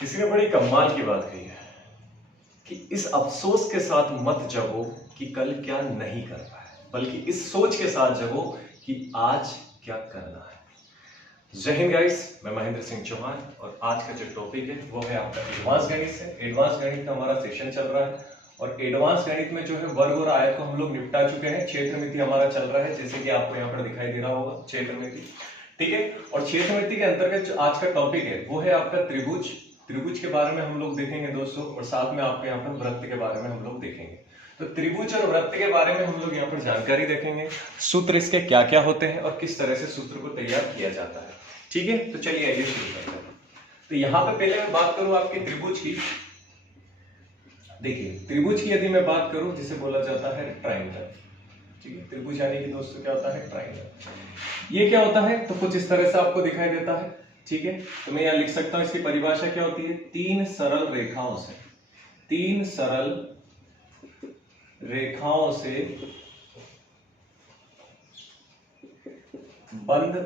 किसी ने बड़ी कमाल की बात कही है कि इस अफसोस के साथ मत जगो कि कल क्या नहीं कर पाए, बल्कि इस सोच के साथ जगो कि आज क्या करना है। जय हिंद गाइस, मैं महेंद्र सिंह चौहान और आज का जो टॉपिक है वो है आपका एडवांस गणित से। एडवांस गणित का हमारा सेशन चल रहा है और एडवांस गणित में जो है वर्ग और आयत को हम लोग निपटा चुके हैं। क्षेत्रमिति हमारा चल रहा है, जैसे कि आपको यहाँ पर दिखाई दे रहा होगा क्षेत्रमिति, ठीक है। और क्षेत्रमिति के अंतर्गत जो आज का टॉपिक है वो है आपका त्रिभुज। त्रिभुज के बारे में हम लोग देखेंगे दोस्तों, और साथ में आपको यहाँ पर वृत्त के बारे में हम लोग देखेंगे। तो त्रिभुज और वृत्त के बारे में हम लोग यहाँ पर जानकारी देखेंगे, सूत्र इसके क्या क्या होते हैं और किस तरह से सूत्र को तैयार किया जाता है, ठीक है। तो चलिए आइए शुरू करते हैं। तो यहाँ पे पहले मैं बात करूं आपके त्रिभुज की। देखिए त्रिभुज की यदि मैं बात करूं जिसे बोला जाता है ट्रायंगल, ठीक है। त्रिभुज यानी कि दोस्तों क्या होता है, ट्रायंगल। ये क्या होता है, तो कुछ इस तरह से आपको दिखाई देता है, ठीक है। तो मैं यहाँ लिख सकता हूं, इसकी परिभाषा क्या होती है, तीन सरल रेखाओं से, तीन सरल रेखाओं से बंद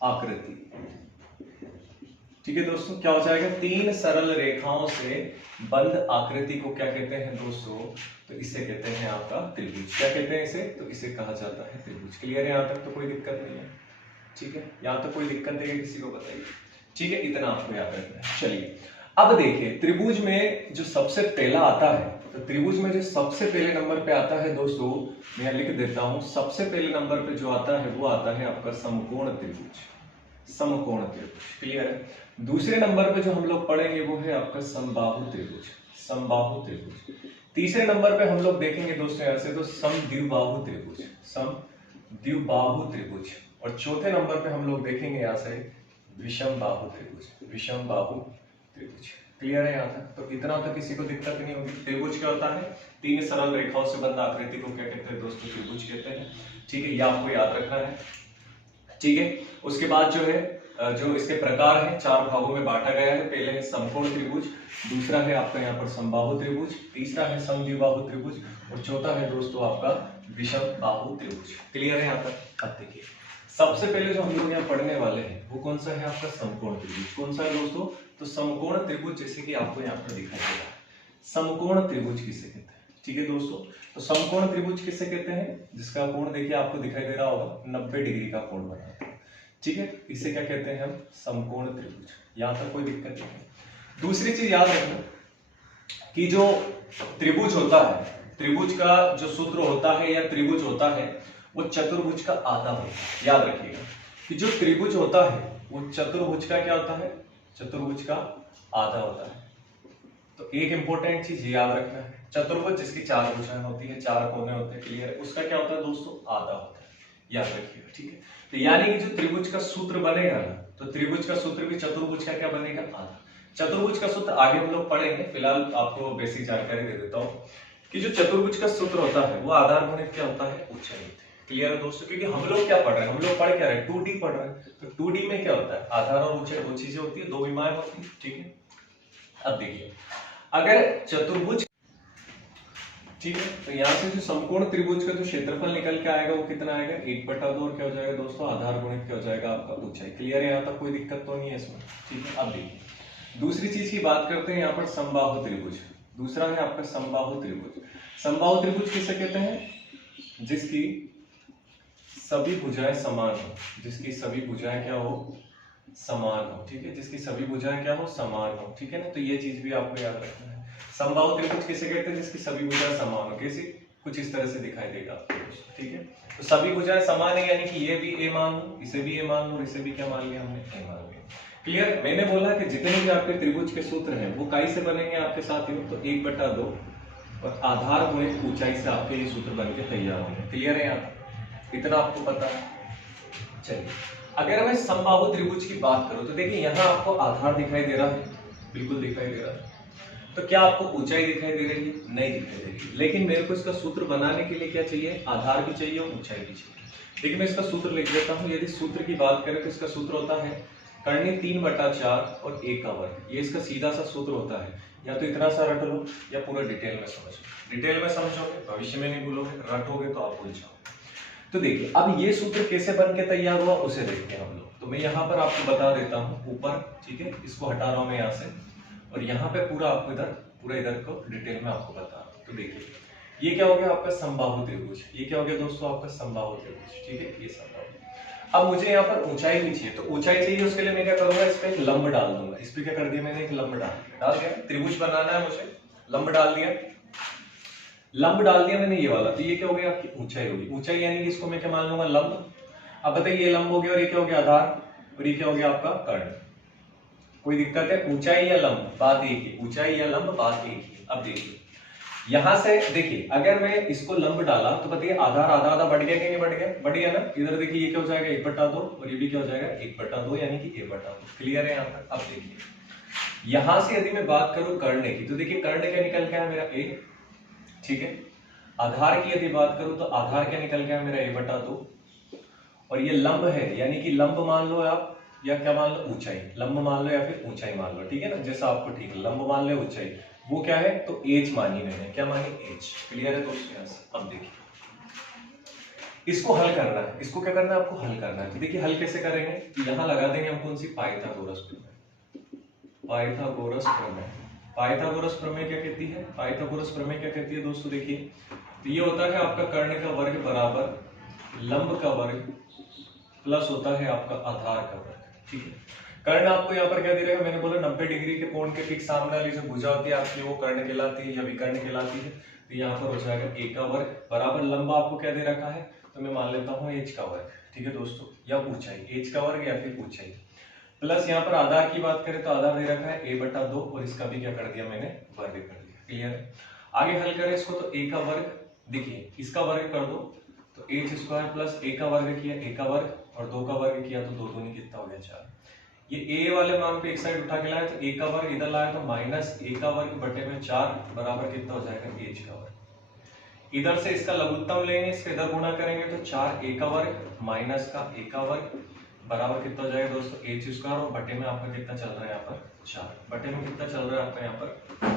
आकृति, ठीक है दोस्तों। क्या हो जाएगा, तीन सरल रेखाओं से बंद आकृति को क्या कहते हैं दोस्तों, तो इसे कहते हैं आपका त्रिभुज। क्या कहते हैं इसे, तो इसे कहा जाता है त्रिभुज। क्लियर है, यहां तक तो कोई दिक्कत नहीं है, ठीक है। यहां तक कोई दिक्कत नहीं है, किसी को बताइए, ठीक है। इतना आपको याद रखना है। चलिए अब देखिए त्रिभुज में जो सबसे पहला आता है, तो त्रिभुज में जो सबसे पहले नंबर पे आता है दोस्तों, मैं लिख देता हूं, सबसे पहले नंबर पे जो आता है वो आता है आपका समकोण त्रिभुज, समकोण त्रिभुज। क्लियर है। दूसरे नंबर पे जो हम लोग पढ़ेंगे वो है आपका समबाहु त्रिभुज, समबाहु त्रिभुज। तीसरे नंबर पे हम लोग देखेंगे दोस्तों यहां से तो समद्विबाहु त्रिभुज, समद्विबाहु त्रिभुज। और चौथे नंबर पे हम लोग देखेंगे यहां से विषमबाहु त्रिभुज, विषमबाहु त्रिभुज। क्लियर है यहाँ तक, तो इतना तो किसी को दिक्कत नहीं होगी। त्रिभुज क्या होता है, तीन सरल रेखाओं से बंद आकृति को क्या कहते हैं दोस्तों, त्रिभुज कहते हैं, ठीक है। ये आपको याद रखना है, ठीक है। उसके बाद जो है जो इसके प्रकार हैं, चार भागों में बांटा गया है। पहले है समकोण त्रिभुज, दूसरा है आपका यहाँ पर समबाहु त्रिभुज, तीसरा है समद्विबाहु त्रिभुज और चौथा है दोस्तों आपका विषमबाहु त्रिभुज। क्लियर है यहाँ तक। अब देखिए सबसे पहले जो हम लोग यहाँ पढ़ने वाले हैं वो कौन सा है, आपका समकोण त्रिभुज। कौन सा है दोस्तों, तो समकोण त्रिभुज, जैसे कि आपको यहाँ पर दिखाई दे रहा है। समकोण त्रिभुज किसे कहते हैं, ठीक है दोस्तों। तो समकोण त्रिभुज किसे कहते हैं, जिसका कोण देखिए आपको दिखाई दे रहा होगा 90 डिग्री का कोण बनाता है, ठीक है। इसे क्या कहते हैं हम, समकोण त्रिभुज। यहां तक कोई दिक्कत नहीं है। दूसरी चीज याद रखना कि जो त्रिभुज होता है, त्रिभुज का जो सूत्र होता है या त्रिभुज होता है वो चतुर्भुज का आधा होता है। याद रखिएगा कि जो त्रिभुज होता है वो चतुर्भुज का क्या होता है, चतुर्भुज का आधा होता है। तो एक इंपॉर्टेंट चीज याद रखना है, चतुर्भुज जिसकी चार भुजाएं होती है, चार कोने होते हैं, क्लियर है, उसका क्या होता है दोस्तों, आधा होता है। याद रखिएगा, ठीक है। तो यानी कि जो त्रिभुज का सूत्र बनेगा ना, तो त्रिभुज का सूत्र भी चतुर्भुज का क्या बनेगा, आधा। चतुर्भुज का सूत्र आगे हम लोग पढ़ेंगे, फिलहाल आपको बेसिक जानकारी दे देता हूँ कि जो चतुर्भुज का सूत्र होता है वो आधार गुणित क्या होता है, ऊंचाई। क्लियर है दोस्तों, क्योंकि हम लोग क्या पढ़ रहे हैं, हम लोग पढ़ क्या रहे हैं, 2D पढ़ रहे हैं। तो 2D में क्या होता है, आधार और ऊंचाई दो चीजें होती है, दो विमाएं होती है, ठीक है। अब देखिए अगर चतुर्भुज, ठीक है, तो यहाँ से जो समकोण त्रिभुज का जो क्षेत्रफल निकल के आएगा वो कितना आएगा, 1/2 और क्या हो जाएगा दोस्तों, आधार गुणित क्या हो जाएगा आपका ऊंचाई। क्लियर है, यहाँ तक कोई दिक्कत तो नहीं है इसमें, ठीक है। अब देखिए दूसरी चीज की बात करते हैं, यहाँ पर समबाहु त्रिभुज। दूसरा है आपका समबाहु त्रिभुज। समबाहु त्रिभुज किसे कहते हैं, जिसकी सभी भुजाएं समान हो, जिसकी सभी भुजाएं क्या हो, समान हो, ठीक है, जिसकी सभी भुजाएं क्या हो, समान हो, ठीक है ना। तो ये चीज भी आपको याद रखना है। समबाहु त्रिभुज किसे कहते हैं, जिसकी सभी भुजाएं समान हो। कैसे, कुछ इस तरह से दिखाई देगा आपको, ठीक है। तो सभी भुजाएं समान है, यानी कि ये भी ए मान लो, इसे भी ए मान लो, इसे भी क्या मान लिया हमने, ए मान लिया। क्लियर। मैंने बोला कि जितने भी आपके त्रिभुज के सूत्र हैं वो काई से बनेंगे आपके साथियों, तो 1/2 और आधार गुणित ऊंचाई से आपके ये सूत्र बन के तैयार होंगे। क्लियर है, यहाँ इतना आपको पता है। चलिए अगर मैं समबाहु त्रिभुज की बात करूं तो देखिए यहाँ आपको आधार दिखाई दे रहा है, बिल्कुल दिखाई दे रहा है। तो क्या आपको ऊंचाई दिखाई दे रही है, नहीं दिखाई दे रही, लेकिन मेरे को इसका सूत्र बनाने के लिए क्या चाहिए, आधार भी चाहिए और ऊंचाई भी चाहिए। देखिए मैं इसका सूत्र लिख देता हूँ। यदि सूत्र की बात करें तो इसका सूत्र होता है कर्णी 3/4 और 1 का वर्ग। ये इसका सीधा सा सूत्र होता है। या तो इतना सा रट लो या पूरा डिटेल में समझो। डिटेल में समझोगे भविष्य में नहीं भूलोगे, रटोगे तो आप भूल जाओगे। तो देखिए अब ये सूत्र कैसे बन के तैयार हुआ उसे देखते हैं हम लोग। तो तो मैं यहाँ पर आपको बता देता हूँ ऊपर, ठीक है, इसको हटा रहा हूँ मैं यहाँ से, और यहाँ पे पूरा आपको पूरा इधर को डिटेल में आपको बता रहा हूँ। तो देखिए ये क्या हो गया आपका समबाहु त्रिभुज, ये क्या हो गया दोस्तों आपका समबाहु त्रिभुज, ठीक है, ये समबाहु। अब मुझे यहाँ पर ऊंचाई भी चाहिए, तो ऊंचाई चाहिए उसके लिए मैं क्या करूंगा, इस पे एक लंब डाल दूंगा। इस पे क्या कर दिया मैंने, एक लंब डाल दिया। त्रिभुज बनाना है मुझे, लंब डाल दिया, लंब डाल दिया मैंने ये वाला, तो ये क्या हो गया आपकी ऊंचाई होगी। ऊंचाई यानी कि इसको मैं क्या मान लूंगा, लंब। अब बताइए ये लंब हो गया और ये क्या हो गया आधार, और ये क्या हो गया आपका कर्ण। कोई दिक्कत है, ऊंचाई या लंब बात एक ही, ऊंचाई या लंब बात एक ही। अब देखिए यहां से देखिए, अगर मैं इसको लंब डाला तो बताइए आधार आधा आधा बढ़ गया कि नहीं बढ़ गया, बढ़ गया ना। इधर देखिए ये क्या हो जाएगा 1/2 और ये भी क्या हो जाएगा 1/2, यानी कि a/2। क्लियर है यहाँ पर। अब देखिए यहां से यदि मैं बात करूं कर्ण की, तो देखिए कर्ण क्या निकल के आया मेरा a, ठीक है। आधार की यदि बात करूं तो आधार क्या निकल के आया मेरा a/2, और ये लंब है, यानी कि लंब मान लो आप या क्या मान लो, ऊंचाई। लंब मान लो या फिर ऊंचाई मान लो, ठीक है ना, जैसा आपको ठीक है। लंब मान लो ऊंचाई, वो क्या है तो एच मानी मैंने, क्या मानी एच। क्लियर है दोस्तों यहाँ से। अब देखिए इसको हल करना है, इसको क्या करना है आपको हल करना है। तो देखिए हल कैसे करेंगे, यहाँ लगा देंगे हम कौन सी, पाइथागोरस प्रमेय। पाइथागोरस प्रमेय, पाइथागोरस प्रमेय क्या कहती है, पाइथागोरस प्रमेय क्या कहती है दोस्तों, देखिए तो ये होता है आपका कर्ण का वर्ग बराबर लंब का वर्ग प्लस होता है आपका आधार का वर्ग, ठीक है। कर्ण आपको यहाँ पर क्या दे रहेगा, मैंने बोला 90 डिग्री के कोण के ठीक सामने वाली जो भुजा होती है आपकी वो कर्ण कहलाती है या विकर्ण कहलाती है। तो यहाँ पर हो जाएगा a का वर्ग बराबर लंब आपको क्या दे रखा है, तो मैं मान लेता हूँ h का वर्ग, ठीक है दोस्तों, या ऊंचाई, h का वर्ग या फिर ऊंचाई, प्लस यहाँ पर आधार की बात करें तो आधार दे रखा है a/2 और इसका भी क्या कर दिया मैंने, वर्ग कर दिया। क्लियर है। आगे हल करें इसको तो a का वर्ग, देखिए इसका वर्ग कर दो तो h² प्लस a का वर्ग किया, a का वर्ग और 2 का वर्ग किया तो 2 दूनी कितना हो गया 4। ये a वाले मान को एक साइड उठा के लाया तो a का वर्ग इधर लाया तो माइनस a का वर्ग बटे में 4 बराबर कितना हो जाएगा h का वर्ग। इधर से इसका लघुत्तम लेंगे, इसके इधर गुणा करेंगे तो 4a का वर्ग माइनस का a का वर्ग बराबर कितना हो जाएगा दोस्तों h² और बटे में आपका कितना चल रहा है यहाँ पर 4, बटे में कितना चल रहा है आपका यहाँ पर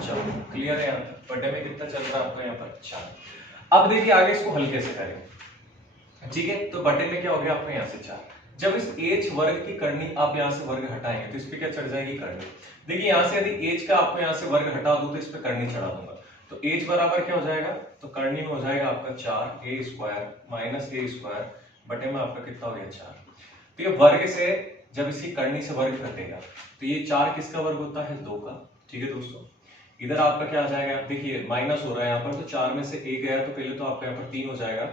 4। क्लियर है, यहाँ पर बटे में कितना चल रहा है आपका यहाँ पर 4। अब देखिए आगे इसको हल कैसे करेंगे, ठीक है। तो बटे में क्या हो गया आपका यहाँ से 4। जब इस h वर्ग की करनी आप यहाँ से वर्ग हटाएंगे तो इस पे क्या चढ़ जाएगी करनी। देखिए यहाँ से यदि h का आपको यहाँ से वर्ग हटा दूं तो इस पे करनी चढ़ा दूंगा, तो h बराबर क्या हो जाएगा, तो करनी में हो जाएगा आपका 4a² माइनस a² बटे में आपका कितना हो गया 4। तो ये वर्ग से जब इसकी करनी से वर्ग घटेगा तो ये 4 किसका वर्ग होता है 2 का, ठीक है दोस्तों। इधर आपका क्या आ जाएगा, देखिए माइनस हो रहा है यहाँ पर, तो 4 में से a गया तो पहले तो आपका यहाँ पर 3 हो जाएगा,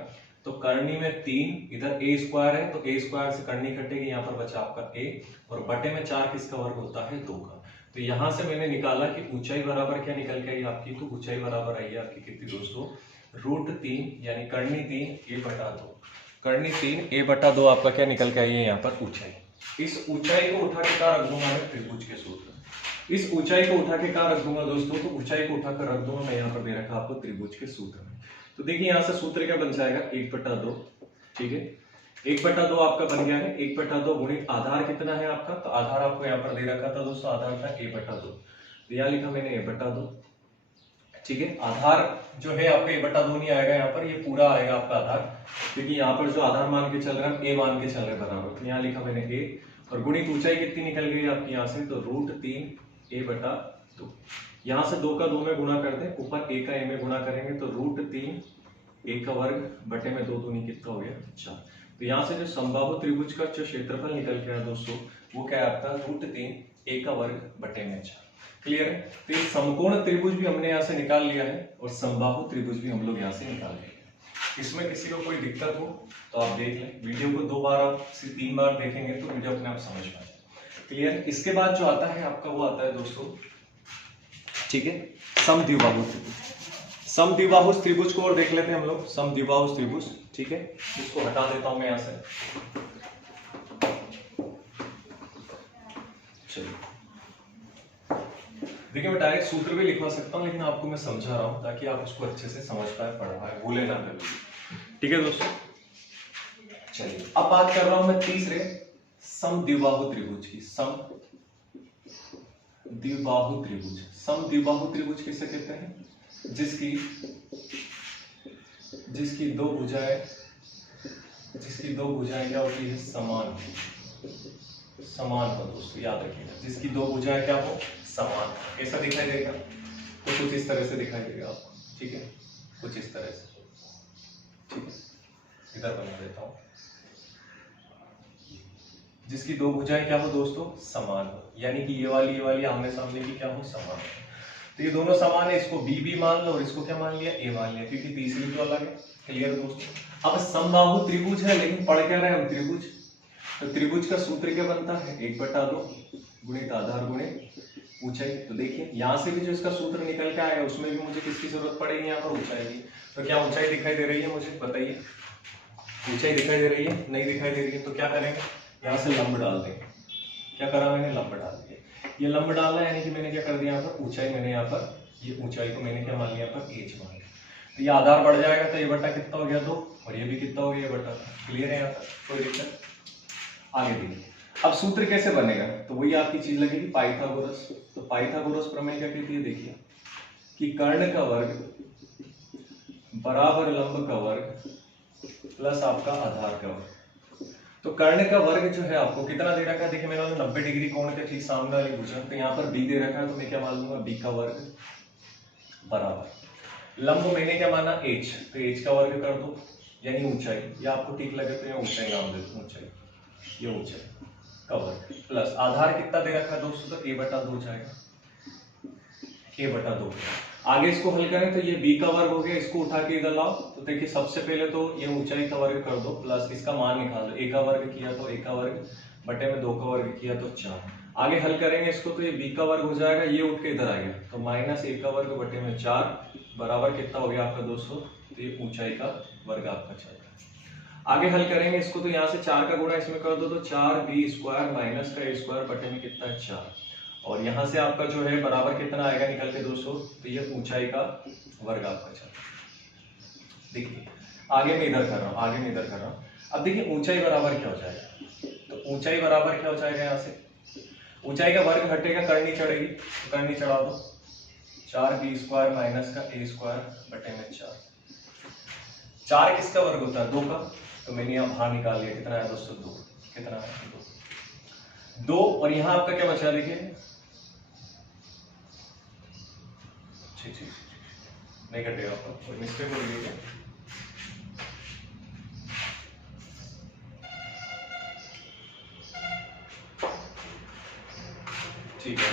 तो करनी में 3, इधर a² है तो a² से करनी कटेगी, यहाँ पर बचा आपका a और बटे में 4 किसका वर्ग होता है 2 का। तो यहाँ से मैंने निकाला कि ऊंचाई बराबर क्या निकल के आई आपकी, तो ऊंचाई बराबर आई है आपकी कितनी दोस्तों, √3 यानी करनी 3 a/2, करनी 3 a/2 आपका क्या निकल के आई है यहाँ पर ऊंचाई। इस ऊंचाई को उठा के कहाँ रख दूंगा मैं, त्रिभुज के सूत्र। इस ऊंचाई को उठा के कहाँ रख दूंगा दोस्तों, तो ऊंचाई को उठाकर रख दूंगा मैं यहाँ पर दे रखा आपको त्रिभुज के सूत्र में। तो देखिए यहाँ से सूत्र क्या बन जाएगा 1/2, ठीक है। 1/2 आपका बन गया है, 1/2 गुणित आधार कितना है आपका, तो आधार आपको यहाँ पर दे रखा था दोस्तों, आधार था a/2, तो यहाँ लिखा मैंने a/2, ठीक है। आधार जो है आपका a/2 नहीं आएगा यहाँ पर, ये पूरा आएगा आपका आधार, क्योंकि यहाँ पर जो आधार मान के चल रहा है a मान के चल रहे बराबर, तो यहाँ लिखा मैंने a और गुणित ऊंचाई कितनी निकल गई आपकी यहाँ से, तो √3 a/2। यहाँ से 2 का 2 में गुणा कर दें, ऊपर a का a में गुणा करेंगे तो √3 a का वर्ग बटे में 2 दूनी कितना हो गया 4। तो यहाँ से जो समबाहु त्रिभुज का जो क्षेत्रफल निकल के आया दोस्तों वो क्या है आपका √3 a का वर्ग बटे में 4। क्लियर है। तो ये समकोण त्रिभुज भी हमने यहाँ से निकाल लिया है और समबाहु त्रिभुज भी हम लोग यहाँ से निकाल लिया है। इसमें किसी को कोई दिक्कत हो तो आप देख लें, वीडियो को 2 बार से 3 बार देखेंगे तो वीडियो अपने आप समझ में आ जाए। क्लियर। इसके बाद जो आता है आपका वो आता है दोस्तों, ठीक है, समद्विबाहु त्रिभुज। समद्विबाहु त्रिभुज को और देख लेते हैं हम लोग, समद्विबाहु त्रिभुज, ठीक है। इसको हटा देता हूं मैं यहाँ से, चलिए। देखिए मैं डायरेक्ट सूत्र भी लिखवा सकता हूं, लेकिन आपको मैं समझा रहा हूं ताकि आप उसको अच्छे से समझ पाए, पढ़ पाए, भूले ना कभी, ठीक है दोस्तों। चलिए अब बात कर रहा हूं मैं तीसरे समद्विबाहु त्रिभुज की। समद्विबाहु त्रिभुज, समद्विबाहु त्रिभुज किसे कहते हैं, जिसकी दो भुजाएं क्या होती है, समान, समान हो दोस्तों, याद रखिएगा, जिसकी दो भुजाएं क्या हो, समान। कैसा दिखाई देगा, तो कुछ इस तरह से दिखाई देगा आपको, ठीक है, कुछ इस तरह से, ठीक है, इधर बना देता हूं, जिसकी दो भुजाएं क्या हो दोस्तों, समान हो, यानी कि ये वाली आमने सामने की क्या हो, समान हो। तो ये दोनों समान है, इसको बी मान लो और इसको क्या मान लिया, ए मान लिया, क्योंकि तीसरी तो अलग है। क्लियर दोस्तों। अब समबाहु त्रिभुज है, लेकिन पढ़ क्या रहे हैं हम, त्रिभुज। तो त्रिभुज का सूत्र क्या बनता है, 1/2 गुणित आधार गुणित ऊंचाई। तो देखिए यहाँ से भी जो इसका सूत्र निकल के आया, उसमें भी मुझे किसकी जरूरत पड़ेगी, यहाँ पर ऊंचाई की। तो क्या ऊंचाई दिखाई दे रही है, मुझे बताइए, ऊंचाई दिखाई दे रही है, नहीं दिखाई दे रही है, तो क्या करेंगे, यहाँ से लंब डाल देंगे। क्या करा मैंने, लंब डाल दिया। ये लंब डालना यानी कि मैंने क्या कर दिया, यहाँ पर ऊंचाई, मैंने यहाँ पर ये ऊंचाई को मैंने क्या मान लिया, यहाँ पर एच मान लिया। तो ये आधार बढ़ जाएगा, तो ये बटा कितना हो गया 2, और ये भी कितना हो गया, ये बटा। क्लियर है यहाँ तक, कोई दिक्कत। आगे देखिए, अब सूत्र कैसे बनेगा, तो वही आपकी चीज लगेगी, पाइथागोरस। तो पाइथागोरस प्रमेय क्या कहती है, देखिए कि कर्ण का वर्ग बराबर लंब का वर्ग प्लस आपका आधार का वर्ग। तो कर्ण का वर्ग जो है आपको कितना दे रखा है, देखिए मैंने 90 डिग्री कोण के ठीक सामने वाली भुजा, तो यहाँ पर बी दे रखा है, तो मैं क्या मान लूंगा, बी का वर्ग बराबर लंब मैंने क्या माना, एच, तो एच का वर्ग कर दो, यानी ऊंचाई, या आपको ठीक लगे तो यहाँ ऊंचाई नाम दे दो, ऊंचाई, ये ऊंचाई का वर्ग प्लस आधार कितना दे रखा है दोस्तों, तो a/2 जाएगा, a/2। आगे इसको हल करें तो ये b का वर्ग हो गया, इसको उठा के इधर लाओ, तो देखिए सबसे पहले तो ये ऊंचाई का वर्ग कर दो प्लस इसका मान निकाल लो, a का वर्ग किया तो a का वर्ग बटे में 2 का वर्ग किया तो 4। आगे हल करेंगे इसको तो ये b का वर्ग हो जाएगा, ये उठ के इधर आ गया, तो -a का वर्ग बटे में 4 बराबर कितना हो गया आपका दोस्तों, तो ये ऊंचाई का वर्ग आपका चल रहा है। आगे हल करेंगे इसको तो यहाँ से 4 का गुणा इसमें कर दो, तो 4b² माइनस का a² बटे में कितना है 4, और यहाँ से आपका जो है बराबर कितना आएगा निकल के दोस्तों, तो ये ऊंचाई का वर्ग आपका चल रहा है। देखिए आगे मैं इधर कर रहा हूँ, आगे मैं इधर कर रहा हूँ। अब देखिए ऊंचाई बराबर क्या हो जाएगा, तो ऊंचाई बराबर क्या हो जाएगा, यहाँ से ऊंचाई का वर्ग हटेगा, करनी चढ़ेगी, तो करनी चढ़ा दो, 4b² माइनस का a² बटे में 4। 4 किसका वर्ग होता है, 2 का, तो मैंने यहाँ बाहर निकाल लिया, कितना है दोस्तों 2, कितना है 2, और यहाँ आपका क्या बचा, देखिए नहीं कटेगा, कोई मिस्टेक हो गई है, ठीक है,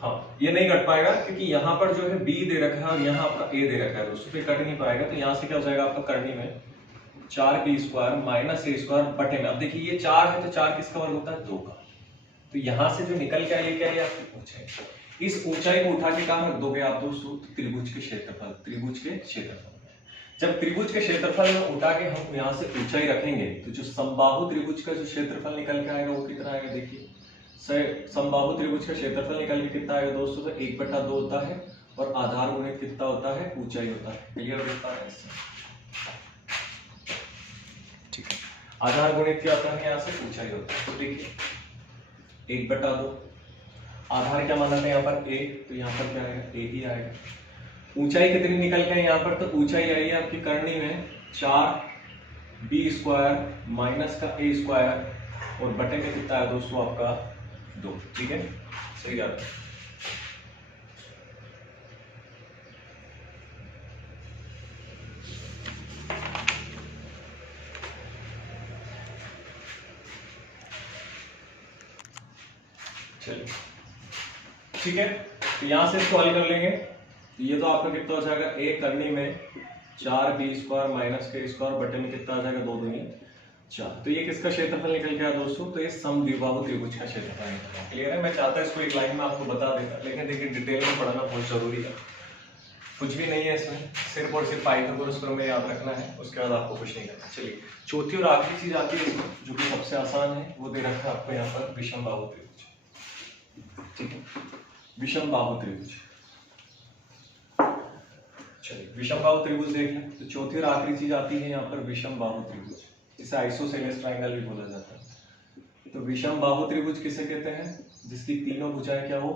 हाँ ये नहीं कट पाएगा, क्योंकि यहाँ पर जो है b दे रखा है और यहाँ आपका a दे रखा है दोस्तों, तो कट नहीं पाएगा। तो यहाँ से क्या हो जाएगा आपका करनी में 4b² माइनस a² बटे में, अब देखिए ये 4 है, तो 4 किसका वर्ग होता है, 2 का, तो यहाँ से जो निकल के आया क्या है आपकी ऊंचाई। इस ऊंचाई को उठा के कहाँ रख दोगे आप दोस्तों, त्रिभुज के क्षेत्रफल, त्रिभुज के क्षेत्रफल में। जब त्रिभुज के क्षेत्रफल में उठा के हम यहाँ से ऊंचाई रखेंगे, तो जो समबाहु त्रिभुज का जो क्षेत्रफल निकल के आएगा वो कितना आएगा, देखिए समबाहु त्रिभुज का क्षेत्रफल निकल के कितना आएगा दोस्तों, तो 1/2 होता है, और आधार गुणित कितना होता है, ऊंचाई होता है। क्लियर दिखता है इससे, ठीक है, आधार गुणित क्या होता है, यहाँ से ऊंचाई होता है। तो देखिए 1/2, आधार क्या माना था यहाँ पर a, तो यहाँ पर क्या आएगा, a ही आएगा। ऊंचाई कितनी निकल के यहाँ पर, तो ऊंचाई आई है आपकी करनी में 4b² माइनस का a² और बटे में कितना है दोस्तों आपका 2, ठीक है, सही बात है। चलिए ठीक है, तो यहां से इसको हल कर लेंगे, तो ये तो आपका कितना हो जाएगा, a करनी में 4b² माइनस का a² बटे में कितना आ जाएगा, 2 दूनी 4। तो ये किसका क्षेत्रफल निकल गया दोस्तों, तो ये समद्विबाहु त्रिभुज का क्षेत्रफल निकल गया। क्लियर है, मैं चाहता इसको एक लाइन में आपको बता देता, लेकिन देखिए डिटेल में पढ़ना बहुत जरूरी है, कुछ भी नहीं है इसमें, सिर्फ और सिर्फ पाइथागोरस प्रमेय याद रखना है, उसके बाद आपको कुछ नहीं करना। चलिए चौथी और आखिरी चीज आती है इसमें, जो कि सबसे आसान है, वो दे रखा है आपको यहाँ पर विषमबाहु त्रिभुज, ठीक है, विषमबाहु त्रिभुज। चलिए विषमबाहु त्रिभुज देख लें, तो चौथी और आखिरी चीज आती है यहाँ पर विषमबाहु त्रिभुज, जिसे आइसोसेलेस ट्रायंगल भी बोला जाता है। तो विषमबाहु त्रिभुज किसे कहते हैं, जिसकी तीनों भुजाएं क्या हो,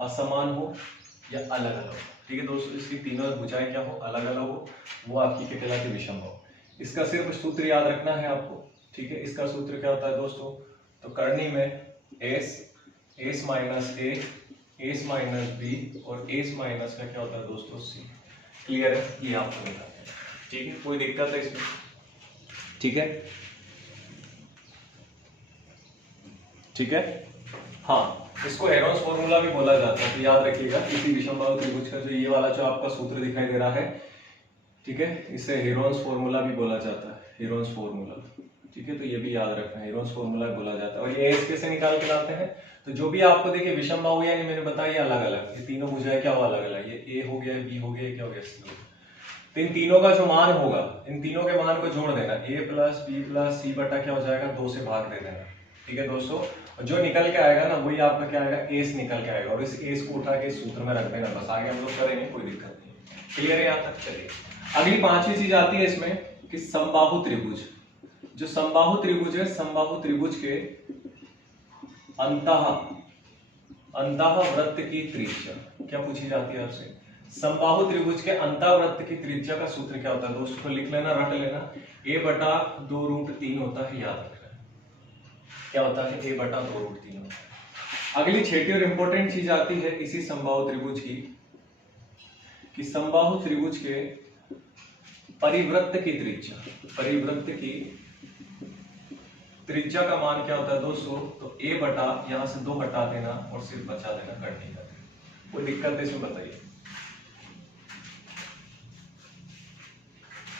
असमान हो या अलग अलग हो, ठीक है दोस्तों, इसकी तीनों भुजाएं क्या हो, अलग अलग हो, वो आपकी क्या कहलाती है, विषमबाहु। इसका सिर्फ सूत्र याद रखना है आपको, ठीक है, इसका सूत्र क्या होता है दोस्तों, तो करनी में एस माइनस ए, एस माइनस बी और एस माइनस का क्या होता है दोस्तों सी। क्लियर है, ये आपको बताते हैं। ठीक है, कोई दिक्कत है इसमें? ठीक है, ठीक है। हाँ, इसको हेरोन्स फॉर्मूला भी बोला जाता है, तो याद रखिएगा इसी विषमबाहु त्रिभुज का जो ये वाला जो आपका सूत्र दिखाई दे रहा है, ठीक है, इसे हेरोन्स फॉर्मूला भी बोला जाता है, हेरोन्स फॉर्मूला। ठीक है, तो ये भी याद रखना, हेरोन्स फॉर्मूला बोला जाता है। और ये एस कैसे निकाल के लाते हैं, तो जो भी आपको देखिए विषमबाहु यानी मैंने बताया अलग अलग, ये तीनों भुजाएं क्या हुआ अलग अलग, ये ए हो गया, बी हो गया, क्या हो गया सी हो गया। तो इन तीनों का जो मान होगा, इन तीनों के मान को जोड़ देना, ए प्लस बी प्लस सी बटा क्या हो जाएगा 2 से भाग दे देना। ठीक है दोस्तों, जो निकल के आएगा ना वही आपका क्या आएगा एस निकल के आएगा, और इस एस को उठा के सूत्र में रख देना, बस आगे हम लोग करेंगे, कोई दिक्कत नहीं। क्लियर है यहाँ तक? चलिए अगली पांचवी चीज आती है इसमें कि समबाहु त्रिभुज। जो समबाहु त्रिभुज है, समबाहु त्रिभुज के अंतः वृत्त की त्रिज्या क्या पूछी जाती है आपसे? समबाहु त्रिभुज के अंतःवृत्त की त्रिज्या का सूत्र क्या होता है दोस्तों? को लिख लेना, रट लेना, a बटा 2√3 होता है, याद रखना क्या होता है, a बटा 2√3 होता है। अगली छठी और इंपॉर्टेंट चीज आती है इसी समबाहु त्रिभुज की, कि समबाहु त्रिभुज के परिवृत्त की त्रिज्या, परिवृत्त की त्रिज्या का मान क्या होता है दोस्तों? तो a बटा यहां से 2 हटा देना और सिर्फ बचा देना, कट नहीं करना। कोई दिक्कत है इसमें बताइए?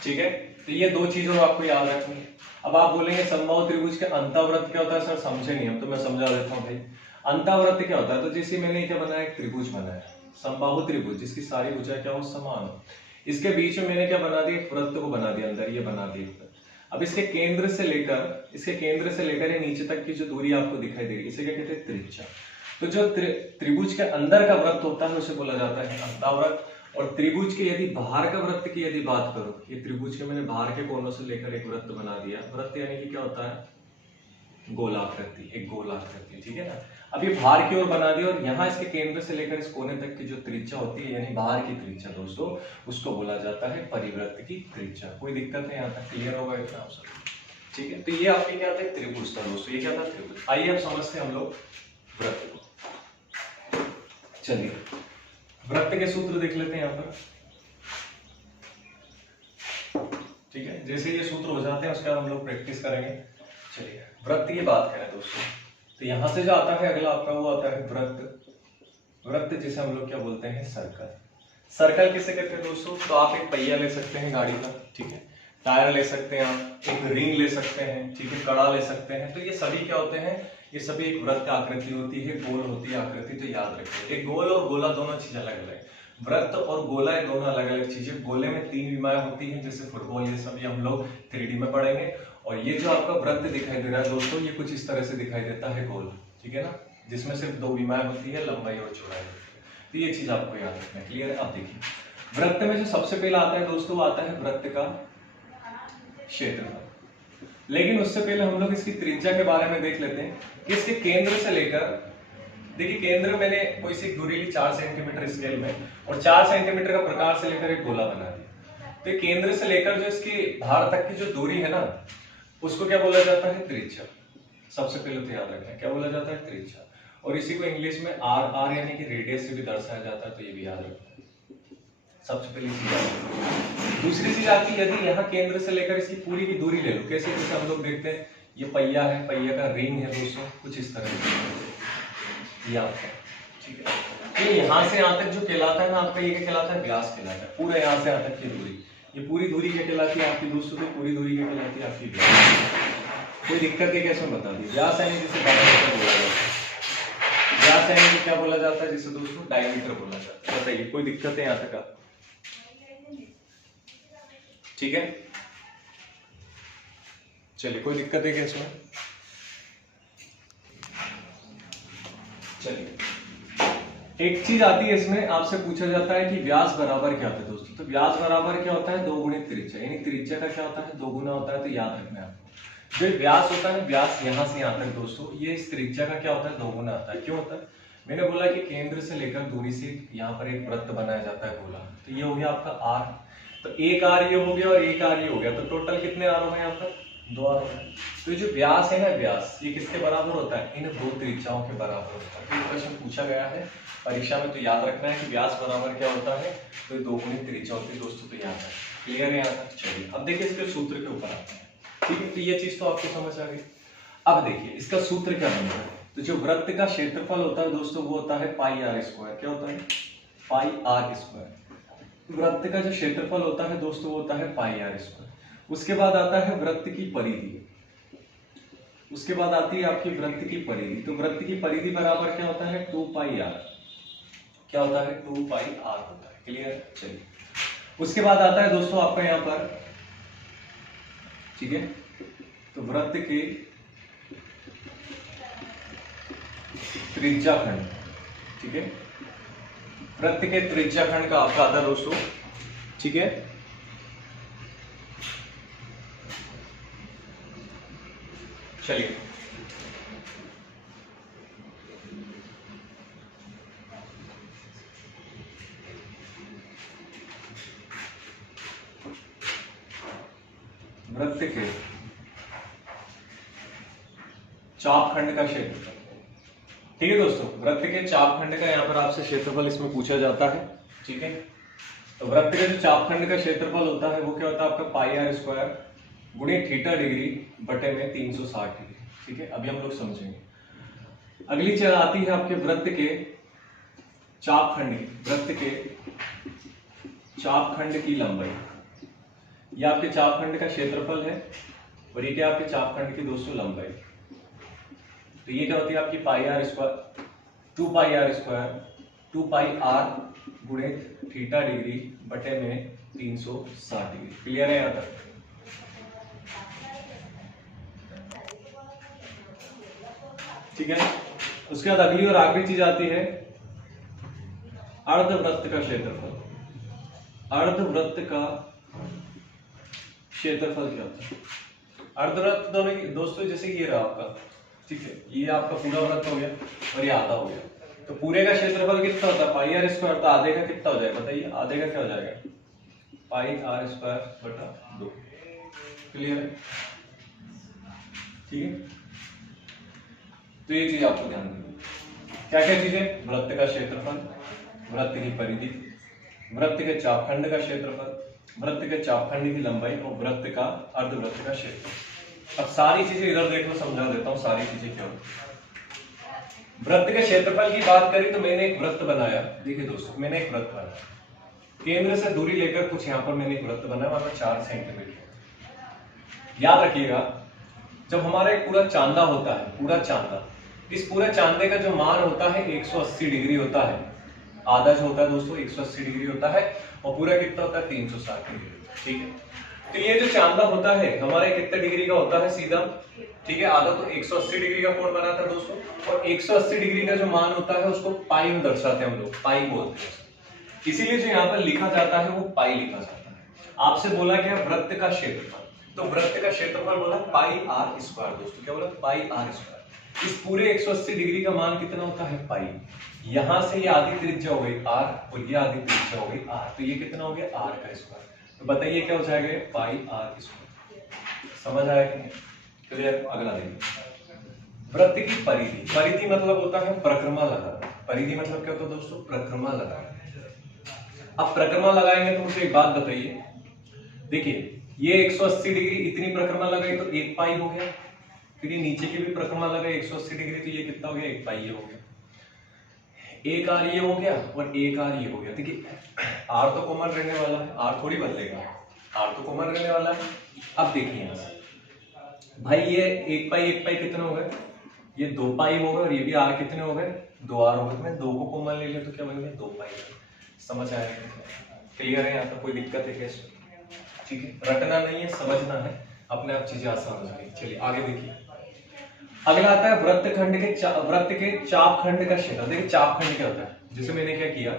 ठीक है, तो ये दो चीजों आपको याद रखनी है। अब आप बोलेंगे समबाहु त्रिभुज के अंतःवृत्त क्या होता है सर, समझे नहीं हम, तो मैं समझा देता हूँ भाई। अंतःवृत्त क्या होता है, तो जैसे मैंने क्या बनाया, एक त्रिभुज बनाया, समबाहु त्रिभुज जिसकी सारी भुजाएं क्या हो समान हो, इसके बीच में मैंने क्या बना दिया, एक वृत्त को बना दिया, अंदर ये बना दिया। अब इसके केंद्र से लेकर ये नीचे तक की जो दूरी आपको दिखाई दे रही है, इसे क्या कहते हैं, त्रिज्या। तो जो त्रिभुज के अंदर का वृत्त होता है उसे बोला जाता है अंतःवृत्त। और त्रिभुज के यदि बाहर का वृत्त की यदि बात करो, ये त्रिभुज के मैंने बाहर के कोनों से लेकर एक वृत्त बना दिया, वृत्त यानी कि क्या होता है, गोलाकृति, एक गोलाकृति। ठीक है ना, अब ये बाहर की ओर बना दिया, और यहाँ इसके केंद्र से लेकर इस कोने तक की जो त्रिज्या होती है यानी बाहर की त्रिज्या दोस्तों, उसको बोला जाता है परिवृत्त की त्रिज्या। कोई दिक्कत नहीं, यहाँ तक क्लियर होगा इतना आप सब? ठीक है, तो ये आपके क्या था, त्रिभुज था दोस्तों, ये क्या था, त्रिभुज। आइए अब समझते हैं हम लोग वृत्त को। चलिए वृत्त के सूत्र देख लेते हैं यहाँ पर। ठीक है, जैसे ये सूत्र हो जाते हैं उसके बाद हम लोग प्रैक्टिस करेंगे। चलिए वृत्त की बात करें दोस्तों, तो यहां से जो आता है अगला आपका वो आता है वृत्त। वृत्त जिसे हम लोग क्या बोलते हैं, सर्कल। सर्कल किसे कहते हैं दोस्तों? तो आप एक पहिया ले सकते हैं गाड़ी का, ठीक है, टायर ले सकते हैं, आप एक रिंग ले सकते हैं, ठीक है, कड़ा ले सकते हैं। तो ये सभी क्या होते हैं, ये सभी एक वृत्त आकृति होती है, गोल होती है आकृति। तो याद रखिए एक गोल और गोला दोनों चीज अलग अलग है, वृत्त और गोला ये दोनों अलग अलग चीजें। गोले में 3 विमाएं होती हैं जैसे फुटबॉल, ये सब ये हम लोग 3D में पढ़ेंगे। और ये जो आपका वृत्त दिखाई दे रहा है दोस्तों, ये कुछ इस तरह से दिखाई देता है गोल, ठीक है ना, जिसमें सिर्फ 2 विमाएं होती है, लंबाई और चौड़ाई होती है। तो ये चीज आपको याद रखना है। क्लियर है? आप देखिए वृत्त में जो सबसे पहला आता है दोस्तों, आता है वृत्त का क्षेत्रफल। लेकिन उससे पहले हम लोग इसकी त्रिज्या के बारे में देख लेते हैं कि इसके केंद्र से लेकर, देखिए केंद्र मैंने कोई सी दूरी ली 4 सेंटीमीटर स्केल में, और 4 सेंटीमीटर का प्रकार से लेकर एक गोला बना दिया। तो केंद्र से लेकर जो इसकी धार तक की जो दूरी है ना, उसको क्या बोला जाता है, त्रिज्या। सबसे पहले तो याद रखना क्या बोला जाता है, त्रिज्या। और इसी को इंग्लिश में आर यानी कि रेडियस से भी दर्शाया जाता है, तो ये भी याद रखना है सबसे पहले। दूसरी चीज आती है, यदि यहाँ केंद्र से लेकर इसकी पूरी की दूरी ले लो, कैसे, जैसे हम लोग देखते हैं ये पहिया है, पहिया का रिंग है दोस्तों, कुछ इस तरह से ये आपका, ठीक है। ये यहाँ से यहाँ तक जो कहलाता है ना आपका, ये क्या कहलाता है, व्यास कहलाता है। पूरा यहाँ से यहाँ तक की दूरी, ये पूरी दूरी क्या कहलाती है आपकी दोस्तों? तो पूरी दूरी क्या कहलाती है आपकी, व्यास। कोई दिक्कत है कैसे बता दी? व्यास यानी जिसे डायमीटर बोला जाता है, व्यास यानी क्या बोला जाता है जिसे दोस्तों, डायमीटर बोला जाता है। बताइए कोई दिक्कत है यहाँ तक आप? ठीक है, चलिए कोई दिक्कत है क्या इसमें? चलिए एक चीज आती है इसमें, आपसे पूछा जाता है कि व्यास बराबर क्या होता है दोस्तों? तो व्यास बराबर क्या होता है, 2 गुणित त्रिज्या, यानी त्रिज्या का क्या होता है, 2 गुना होता है। तो याद रखना है आपको, जो व्यास होता है, व्यास यहाँ से यहाँ तक दोस्तों, ये इस त्रिज्या का क्या होता है, 2 गुना आता है। क्यों होता है? मैंने बोला कि केंद्र से लेकर दूरी से यहाँ पर एक वृत्त बनाया जाता है, गोला। तो ये हो गया आपका आर, तो एक आर ये हो गया और एक आर ये हो गया, तो टोटल कितने आर हो गए यहाँ पर, 2 आर होता है। तो ये जो व्यास है ना, व्यास ये किसके बराबर होता है? इन 2 त्रिज्याओं के बराबर होता है। तो क्वेश्चन पूछा गया है परीक्षा में, तो याद रखना है कि व्यास बराबर क्या होता है? तो 2 गुणित त्रिज्या होती है दोस्तों, तो याद है। क्लियर है यहाँ तक? चलिए अब देखिए इसके सूत्र के ऊपर आते हैं। ठीक है, तो ये चीज तो आपको समझ आ गई। अब देखिए इसका सूत्र क्या बनता है? तो जो वृत्त का क्षेत्रफल होता है दोस्तों वो होता है पाई आर स्क्वायर। क्या होता है? पाई आर स्क्वायर। वृत्त का जो क्षेत्रफल होता है दोस्तों वो होता है पाई आर स्क्वायर। उसके बाद आता है वृत्त की परिधि, उसके बाद आती है आपकी वृत्त की परिधि। तो वृत्त की परिधि बराबर क्या होता है? 2 पाई आर। क्या होता है? 2 पाई आर होता है। क्लियर? चलिए उसके बाद आता है दोस्तों आपका यहाँ पर, ठीक है, तो वृत्त के त्रिज्या खंड, ठीक है, वृत्त के त्रिज्या खंड का आपका आता है दोस्तों, ठीक है। चलिए वृत्त के चापखंड का क्षेत्रफल, ठीक है दोस्तों, वृत्त के चापखंड का यहाँ पर आपसे क्षेत्रफल इसमें पूछा जाता है। ठीक है, तो वृत्त के जो चापखंड का क्षेत्रफल होता है वो क्या होता है आपका? पाई आर स्क्वायर गुणे थीटा डिग्री बटे में 360 डिग्री। ठीक है, अभी हम लोग समझेंगे। अगली चीज आती है आपके वृत्त के चापखंड की, वृत्त के चापखंड की लंबाई। ये आपके चापखंड का क्षेत्रफल है और ये क्या आपके चापखंड की दोस्तों लंबाई। तो ये क्या होती है आपकी? Pi r square, 2 pi r square, 2 pi r गुणे थीटा डिग्री बटे में 360 डिग्री। क्लियर है यहाँ तक? ठीक है, उसके बाद अगली और आखिरी चीज आती है अर्धवृत्त का क्षेत्रफल। अर्धवृत्त का क्षेत्रफल क्या होता है? अर्धवृत्त दोस्तों जैसे ये रहा आपका, ठीक है, ये आपका पूरा वृत्त हो गया और ये आधा हो गया। तो पूरे का क्षेत्रफल कितना होता है? पाई आर स्क्वायर। तो आधे का कितना हो जाएगा बताइए? आधे का क्या हो जाएगा? पाई आर स्क्वायर बटा 2। क्लियर है? ठीक है, तो ये चीज आपको ध्यान देनी। क्या क्या चीजें? वृत्त का क्षेत्रफल, वृत्त की परिधि, वृत्त के चापखंड का क्षेत्रफल, वृत्त के चापखंड की लंबाई और वृत्त का अर्धवृत्त का क्षेत्रफल। अब सारी चीजें इधर देखो, समझा देता हूं सारी चीजें क्या होती है। वृत्त के क्षेत्रफल की बात करी तो मैंने एक वृत्त बनाया। देखिए दोस्तों, मैंने एक वृत्त बनाया, केंद्र से दूरी लेकर कुछ यहाँ पर मैंने एक वृत्त बनाया, वहां पर 4 सेंटीमीटर। याद रखिएगा, जब हमारा एक पूरा चांदा होता है, पूरा चांदा, इस पूरे चांदे का जो मान होता है 180 डिग्री होता है। आधा जो होता है दोस्तों 180 डिग्री होता है और पूरा कितना होता है? 360 डिग्री। ठीक है, तो ये जो चांदा होता है हमारे कितने डिग्री का होता है? सीधा, ठीक है, आधा तो 180 डिग्री का कोण बना था दोस्तों, और 180 डिग्री का जो मान होता है उसको पाई में दर्शाते हैं हम लोग, पाई बोलते हैं। इसीलिए जो यहाँ पर लिखा जाता है वो पाई लिखा जाता है। आपसे बोला गया वृत्त का क्षेत्रफल, तो वृत्त का क्षेत्रफल बोला पाई आर स्क्वायर। दोस्तों क्या बोला? पाई आर स्क्वायर। इस पूरे 180 डिग्री का मान कितना होता है? पाई। यहां से ये आधी त्रिज्या हो गई आर और ये आधी त्रिज्या हो गई आर, तो ये कितना हो गया? आर का स्क्वायर। तो बताइए क्या हो जाएगा? पाई आर स्क्वायर। समझ आया कि नहीं? क्लियर? अगला देखिए, वृत्त की परिधि। परिधि मतलब होता है परिक्रमा लगाना। परिधि मतलब क्या होता है दोस्तों? परिक्रमा लगाना। अब परिक्रमा लगाएंगे तो मुझे एक बात बताइए, देखिए ये 180 डिग्री इतनी परिक्रमा लगाई तो 1 पाई हो गया, फिर ये नीचे की भी परिक्रमा लगाई 180 डिग्री तो ये कितना हो गया? 1 पाई ये हो गया। 1 आर ये हो गया और 1 आर ये हो गया। देखिए आर तो कॉमन रहने वाला है, आर थोड़ी बदलेगा, आर तो कॉमन रहने वाला है। अब देखिए यहाँ से भाई ये 1 पाई कितना हो गया? ये 2 पाई हो गए और ये भी आर कितने हो गए? 2 आर हो गए। मैं 2 को कॉमन ले लिया तो क्या बन गया? 2 पाई। समझ आया? क्लियर है? यहाँ तो कोई दिक्कत है क्या इसमें? ठीक है, रटना नहीं है, समझना है, अपने आप चीजें आसान हो जाएगी। चलिए आगे देखिए, अगला आता है वृत्त के चापखंड का क्षेत्र। देखिए चापखंड क्या होता है? जैसे मैंने क्या किया,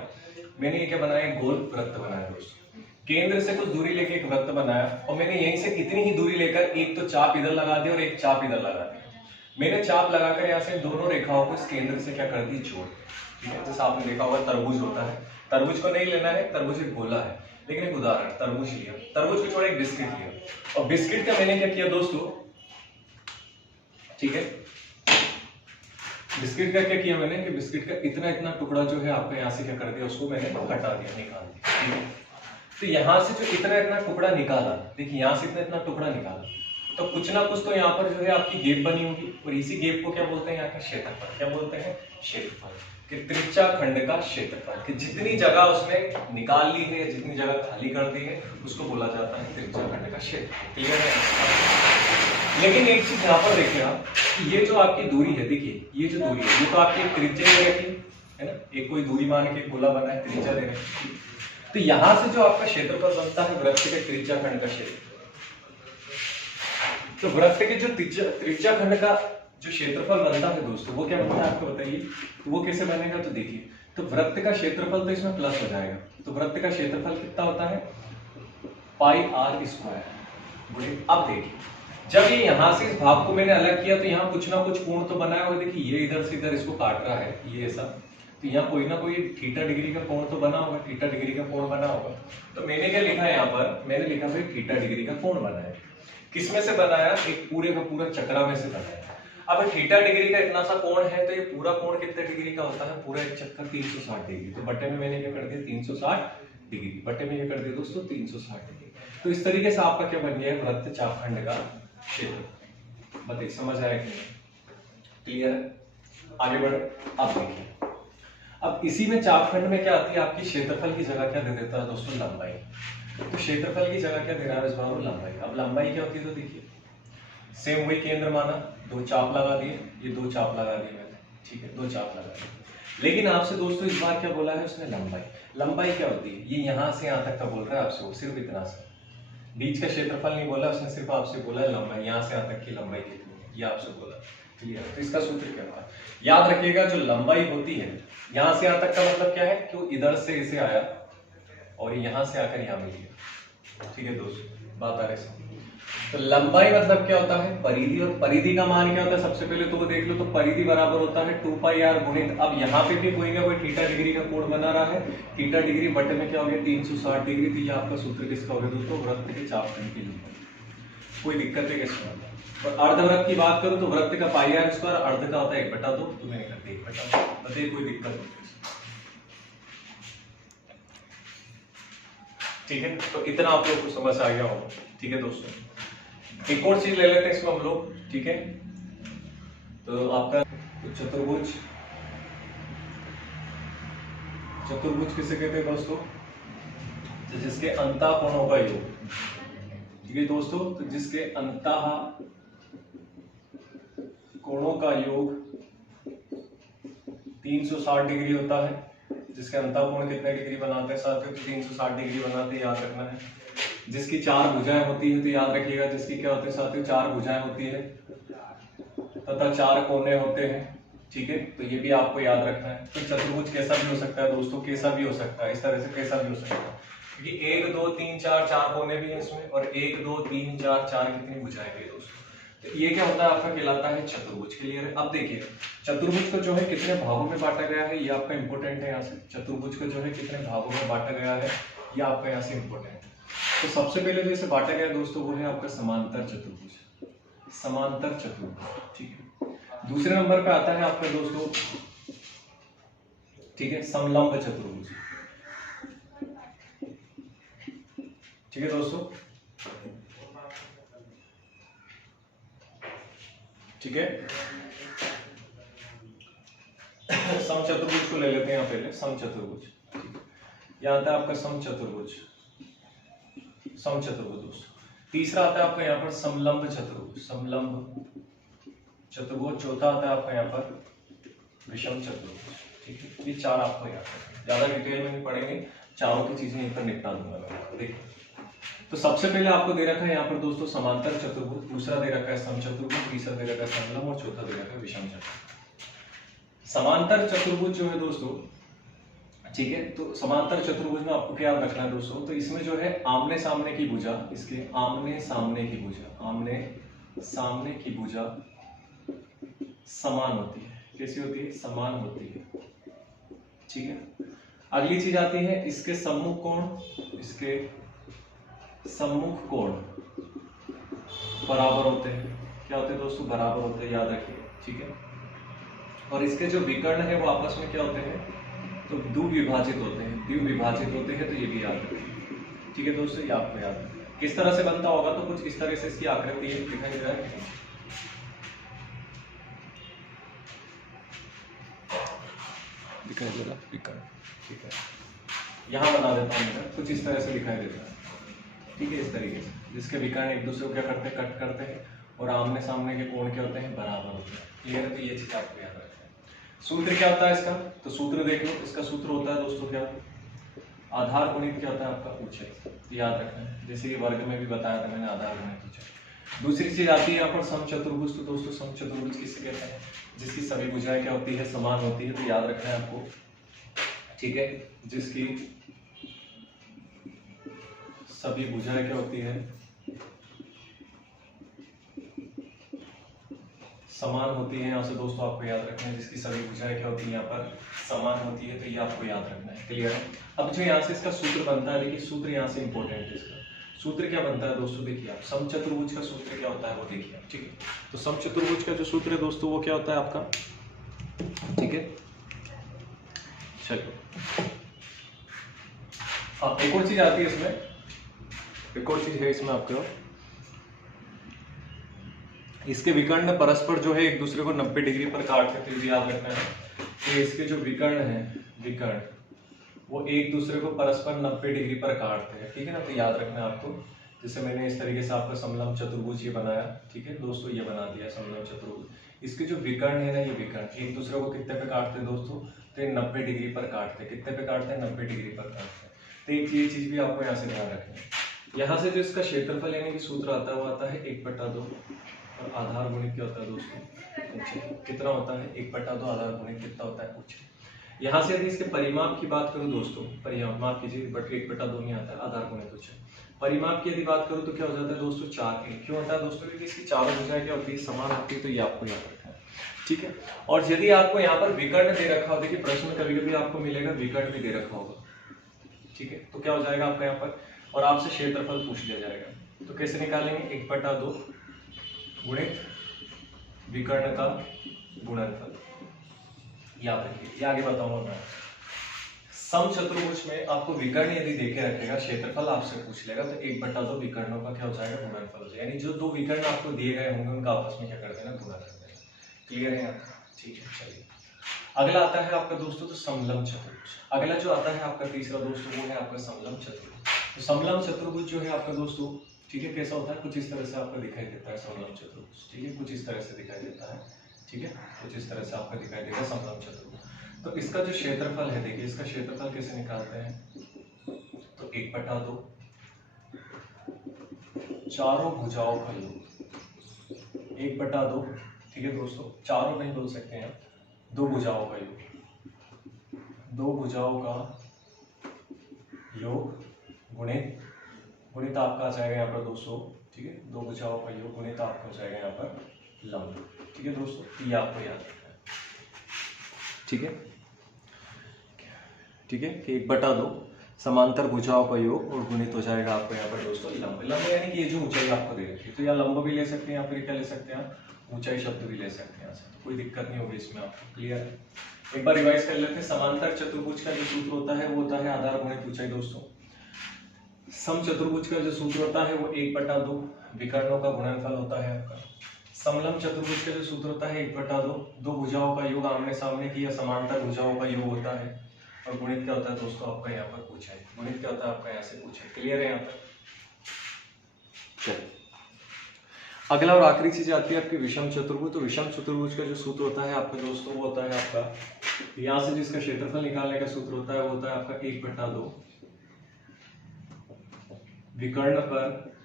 मैंने ये क्या बनाया? गोल वृत्त बनाया दोस्तों। केंद्र से कुछ दूरी लेके एक वृत्त बनाया और मैंने यहीं से इतनी ही दूरी लेकर एक तो चाप इधर लगा दिया और एक चाप इधर लगा दिया। मैंने चाप लगाकर यहाँ से दोनों रेखाओं को इस केंद्र से क्या कर दी? जोड़। ठीक है, जैसे आपने देखा होगा तरबूज होता है, तरबूज को नहीं लेना है, तरबूज एक गोला है, लेकिन एक उदाहरण तरबूज लिया, तरबूज को छोड़ एक बिस्किट लिया, और बिस्किट का मैंने क्या किया दोस्तों, ठीक है, बिस्किट का क्या किया मैंने कि बिस्किट का इतना इतना टुकड़ा जो है आपका यहाँ से क्या कर दिया, उसको मैंने हटा दिया, निकाल दिया। तो यहाँ से जो इतना इतना टुकड़ा निकाला, देखिए यहाँ से इतना इतना टुकड़ा निकाला, तो कुछ ना कुछ तो यहाँ पर जो है आपकी गेप बनी होगी, और इसी गेप को क्या बोलते हैं, यहाँ का क्षेत्रफल। क्या बोलते हैं, क्षेत्रफल। कि त्रिज्या खंड का क्षेत्रफल, कि जितनी जगह उसने निकाल ली है, जितनी जगह खाली कर दी है, उसको बोला जाता है त्रिज्या खंड का क्षेत्रफल। क्लियर है। लेकिन एक चीज यहाँ पर देखिए आप, ये जो आपकी दूरी है, देखिए ये जो दूरी है, ये तो आपकी त्रिज्या दे रखी है ना, एक कोई दूरी मान के गोला बना है, त्रिज्या दे रखी। तो यहां से जो आपका क्षेत्रफल बनता है वृत्त के त्रिज्या खंड का क्षेत्रफल, तो वृत्त के जो त्रिज्या खंड का जो क्षेत्रफल बनता है दोस्तों, वो क्या बनता है आपको बताइए, तो वो कैसे बनेगा, तो देखिए, तो वृत्त का क्षेत्रफल तो इसमें प्लस हो जाएगा, तो वृत्त का क्षेत्रफल कितना होता है, पाई आर स्क्वायर। अब देखिए, जब ये यहां से इस भाग को मैंने अलग किया, तो यहाँ कुछ ना कुछ कोण तो बनाया होगा, देखिए ये इधर से इधर इसको काट रहा है, ये ऐसा, तो यहाँ कोई ना कोई थीटा डिग्री का कोण तो बना होगा, थीटा डिग्री का कोण बना होगा। तो मैंने क्या लिखा है यहाँ पर, मैंने लिखा भाई थीटा डिग्री का कोण बनाया। किसमें से बनाया, एक पूरे का पूरा चक्रा में से बनाया। अब थीटा डिग्री का इतना सा कोण है, तो ये पूरा कोण कितने डिग्री का होता है, पूरा एक चक्कर 360 डिग्री। तो बट्टे में मैंने क्या कर दिया, 360 डिग्री, बट्टे में क्या कर दिया दोस्तों, 360 डिग्री। तो इस तरीके से आपका क्या बन गया है, वृत्त चापखंड का क्षेत्र। बताइए समझ आया कि नहीं, क्लियर है। आगे बढ़े, आप देखिए, अब इसी में चापखंड में क्या आती है आपकी, क्षेत्रफल की जगह क्या दे देता है दोस्तों, लंबाई। तो क्षेत्रफल की जगह क्या दे रहा है इस बार, वो लंबाई। अब लंबाई क्या होती है, तो देखिए सेम वही केंद्र माना, दो चाप लगा दिए, ये दो चाप लगा दिए मैंने, ठीक है, दो चाप लगा दिए। लेकिन आपसे दोस्तों इस बार क्या बोला है उसने, लंबाई। लंबाई क्या होती है, ये यहाँ से यहाँ तक का बोल रहा है आपसे, वो सिर्फ इतना सा, बीच का क्षेत्रफल नहीं बोला उसने, सिर्फ आपसे बोला लंबाई, यहाँ से यहाँ तक की लंबाई कितनी है, ये आपसे बोला। क्लियर। तो इसका सूत्र क्या होगा, याद रखिएगा, जो लंबाई होती है यहाँ से यहाँ तक का मतलब क्या है, कि वो इधर से इसे आया और यहाँ से आकर यहाँ मिल गया। ठीक है दोस्तों, बात आ रही है। तो लंबाई मतलब क्या होता है, परिधि, और परिधि का मान क्या होता है, सबसे पहले तो वो देख लो, तो परिधि बराबर होता है 2 पाई r गुणित, अब यहाँ पे भी कोई ना कोई थीटा डिग्री का कोण बना रहा है, थीटा डिग्री बटे में क्या हो गया 360 डिग्री। तो ये आपका सूत्र किसका हो गया दोस्तों, वृत्त के चापखंड की लंबाई। कोई दिक्कत है किसमें। और अर्धवृत्त की बात करूं तो वृत्त का पाई r स्क्वायर, अर्ध का होता है 1/2, तो मैंने कर दिया 1/2। बताइए कोई दिक्कत नहीं। ठीक है, तो इतना आप लोग को समझ आ गया होगा। ठीक है दोस्तों, एक और चीज ले लेते हैं इसमें हम लोग। ठीक है, तो आपका चतुर्भुज, चतुर्भुज किसे कहते हैं दोस्तों, तो जिसके अंतः कोणों का योग। ठीक है दोस्तों, तो जिसके अंतः कोणों का योग 360 डिग्री होता है। जिसके अंतः कोण कितने डिग्री बनाते हैं साथियों, तो 360 डिग्री बनाते हैं, याद रखना है। जिसकी 4 भुजाएं होती है, तो याद रखिएगा जिसकी क्या होती है साथियों, 4 भुजाएं होती है तथा 4 कोने होते हैं। ठीक है, तो ये भी आपको याद रखना है। तो चतुर्भुज कैसा भी हो सकता है दोस्तों, कैसा भी हो सकता है, इस तरह से कैसा भी हो सकता है, क्योंकि 1 2 3 4 4 कोने भी है इसमें, और 1 2 3 4 4 कितनी भुजाएं भी है दोस्तों। तो ये क्या होता है आपका, कहलाता है चतुर्भुज। क्लियर है। अब देखिए, चतुर्भुज को जो है कितने भागों में बांटा गया है, ये आपका इंपॉर्टेंट है। यहाँ से चतुर्भुज को जो है कितने भागों में बांटा गया है, ये आपका यहाँ से इंपॉर्टेंट है। तो सबसे पहले जो इसे बांटा गया दोस्तों, वो है आपका समांतर चतुर्भुज, समांतर चतुर्भुज। ठीक है, दूसरे नंबर पे आता है आपका दोस्तों, ठीक है, समलंब चतुर्भुज। ठीक है दोस्तों, ठीक है, समचतुर्भुज को ले लेते हैं यहाँ पहले। समचतुर्भुज, यहाँ आता है आपका समचतुर्भुज, समचतुर्भुज दोस्तों। तीसरा आता है आपका यहाँ पर समलंब चतुर्भुज, समलंब चतुर्भुज। चौथा आता है आपका यहाँ पर विषम चतुर्भुज। ठीक है, ये 4 आपको याद रखना, ज्यादा डिटेल में नहीं पढ़ेंगे, चारों की चीजें यहीं पर निपटा दूंगा मैं। देखिए, तो सबसे पहले आपको दे रखा है यहाँ पर दोस्तों समांतर चतुर्भुज, दूसरा दे रखा है समचतुर्भुज, तीसरा दे रखा है समलंब, और चौथा दे रखा है विषम चतुर्भुज। समांतर चतुर्भुज जो है दोस्तों, ठीक है, तो समांतर चतुर्भुज में आपको क्या रखना है दोस्तों, तो इसमें जो है आमने सामने की भुजा, इसके आमने सामने की भुजा, आमने सामने की भुजा समान होती है। कैसी होती है, समान होती है। ठीक है, अगली चीज आती है इसके सम्मुख कोण, इसके सम्मुख कोण बराबर होते हैं। क्या होते हैं दोस्तों? बराबर होते हैं, याद रखिए, ठीक है। और इसके जो विकर्ण है वो आपस में क्या होते हैं? तो द्विविभाजित होते हैं, द्विविभाजित होते हैं, तो ये भी याद रखिए, ठीक है दोस्तों, ये आपको याद रखना है। किस तरह से बनता होगा? तो कुछ इस तरह से इसकी आकृति दिखाई दे रहा है, दिखाई दे रहा है विकर्ण, ठीक है। यहाँ बना देता हूँ मैं, कुछ इस तरह से दिखाई देता है, ठीक है, इस तरीके से, जिसके विकर्ण एक दूसरे को क्या करते हैं? कट करते हैं, और आमने सामने के कोण क्या होते हैं? बराबर होते हैं। क्लियर है? तो ये चीज आपको याद रखना है। सूत्र क्या होता है इसका? तो सूत्र देख लो, इसका सूत्र होता है दोस्तों क्या? आधार गुणित क्या होता है आपका? ऊंचाई। याद रखना है, जैसे कि वर्ग में भी बताया था मैंने, आधार गुणित ऊंचाई। दूसरी चीज आती है यहाँ पर समचतुर्भुज। तो दोस्तों समचतुर्भुज किसे कहते हैं? जिसकी सभी भुजाएं क्या होती है? समान होती है। तो याद रखना है आपको, ठीक है, जिसकी सभी भुजाएं क्या होती है? समान होती है। यहाँ से दोस्तों आपको याद रखना है, जिसकी सभी भुजाएं क्या होती है? यहाँ पर समान होती है। तो ये आपको याद रखना है। क्लियर है? अब जो यहाँ से इसका सूत्र बनता है, देखिए सूत्र यहाँ से इंपॉर्टेंट है। इसका सूत्र क्या बनता है दोस्तों? देखिए आप, समचतुर्भुज का सूत्र क्या होता है वो देखिए आप, ठीक है। तो समचतुर्भुज का जो सूत्र है दोस्तों वो क्या होता है आपका? ठीक है, चलो अब एक और चीज आती है इसमें, एक और चीज है इसमें आपको, इसके विकर्ण परस्पर जो है एक दूसरे को 90 डिग्री पर काटते हैं। याद रखना है कि इसके जो विकर्ण है, विकर्ण वो एक दूसरे को परस्पर 90 डिग्री पर काटते हैं, ठीक है ना। तो याद रखना है आपको, जैसे मैंने इस तरीके से आपका समलंब चतुर्भुज ये बनाया, ठीक है दोस्तों, ये बना दिया समलंब चतुर्भुज। इसके जो विकर्ण है ना, ये विकर्ण एक दूसरे को कितने पे काटते हैं दोस्तों? तो ये 90 डिग्री पर काटते हैं। कितने पे काटते हैं? 90 डिग्री पर काटते हैं। तो एक ये चीज भी आपको यहाँ से ध्यान रखनी है। यहाँ से जो इसका क्षेत्रफल यानी कि सूत्र आता है वो आता है 1/2, और आधार गुणित क्या होता है दोस्तों? ऊंचाई। कितना होता है? 1/2 आधार गुणित कितना होता है? ऊंचाई। यहाँ से यदि इसके परिमाप की बात करूं दोस्तों, परिमाप माफ कीजिए, बट 1/2 नहीं आता है, आधार गुणित ऊंचाई। परिमाप की यदि बात करूं तो क्या हो जाता है दोस्तों? 4a। क्यों होता है दोस्तों? क्योंकि इसकी चारों भुजाएं क्या होती है? समान होती है। तो ये आपको याद रखना है, ठीक है। और यदि आपको यहाँ पर विकर्ण दे रखा हो, देखिए प्रश्न में कभी कभी आपको मिलेगा विकर्ण भी दे रखा होगा, ठीक है, तो क्या हो जाएगा आपका यहाँ पर? और आपसे क्षेत्रफल पूछ लिया जाएगा, तो कैसे निकालेंगे? 1/2 गुणित विकर्ण का गुणनफल। याद रखिए, ये आगे बताऊंगा मैं। समचतुर्भुज में आपको विकर्ण यदि देके रखेगा, क्षेत्रफल आपसे पूछ लेगा, तो 1/2 विकर्णों का क्या हो जाएगा? गुणनफल हो जाएगा। यानी जो दो विकर्ण आपको दिए गए होंगे उनका आपस में क्या कर देना? गुणा कर देना। क्लियर है यहाँ? ठीक है, चलिए अगला आता है आपका दोस्तों तो समलंब चतुर्भुज। अगला जो आता है आपका तीसरा दोस्तों वो है आपका समलंब चतुर्भुज। तो समलंब चतुर्भुज जो है आपका दोस्तों, ठीक है, कैसा होता है? कुछ इस तरह से आपका दिखाई देता है समलंब चतुर्भुज, ठीक है, कुछ इस तरह से दिखाई देता है, ठीक है, कुछ इस तरह से आपका दिखाई देगा समलंब चतुर्भुज। तो इसका जो क्षेत्रफल है, देखिए इसका क्षेत्रफल कैसे निकालते हैं? तो 1/2 चारों भुजाओं का योग, 1/2, ठीक है दोस्तों, चारों नहीं बोल सकते हैं, दो भुजाओं का योग, दो भुजाओं का योग गुणित, गुणित आपका आ जाएगा यहाँ पर 200, ठीक है, दो भुजाओं का योग गुणित आपका हो जाएगा यहाँ पर लंब, ठीक है दोस्तों, ये आपको याद रखना है, ठीक है, ठीक है, कि 1/2 समांतर भुजाओं का योग और गुणित हो जाएगा आपको यहाँ पर दोस्तों लंब। लंब यानी कि ये जो ऊंचाई आपको दे रखी है, तो यहाँ लंब भी ले सकते हैं, या फिर क्या ले सकते हैं, ऊंचाई शब्द भी ले सकते हैं यहाँ से, तो कोई दिक्कत नहीं होगी इसमें आपको। क्लियर है? एक बार रिवाइज कर लेते हैं। समांतर चतुर्भुज का जो सूत्र होता है वो होता है आधार गुणित ऊंचाई दोस्तों। सम चतुर्भुज का जो सूत्र होता है वो 1/2 विकर्णों का गुणनफल होता है आपका। समलंब चतुर्भुज का जो सूत्र होता है 1/2 दो भुजाओं का योग आमने सामने की या समांतर भुजाओं का योग होता है, और गुणित क्या होता है दोस्तों आपका यहाँ पर ऊंचाई। गुणित क्या होता है आपका यहाँ से ऊंचाई। क्लियर है यहाँ पर? चलिए अगला और आखिरी चीज आती है आपकी विषम चतुर्भुज। तो विषम चतुर्भुज का जो सूत्र होता है आपका दोस्तों वो होता है आपका, यहाँ से जिसका क्षेत्रफल निकालने का सूत्र होता है वो होता है आपका 1/2 विकर्ण पर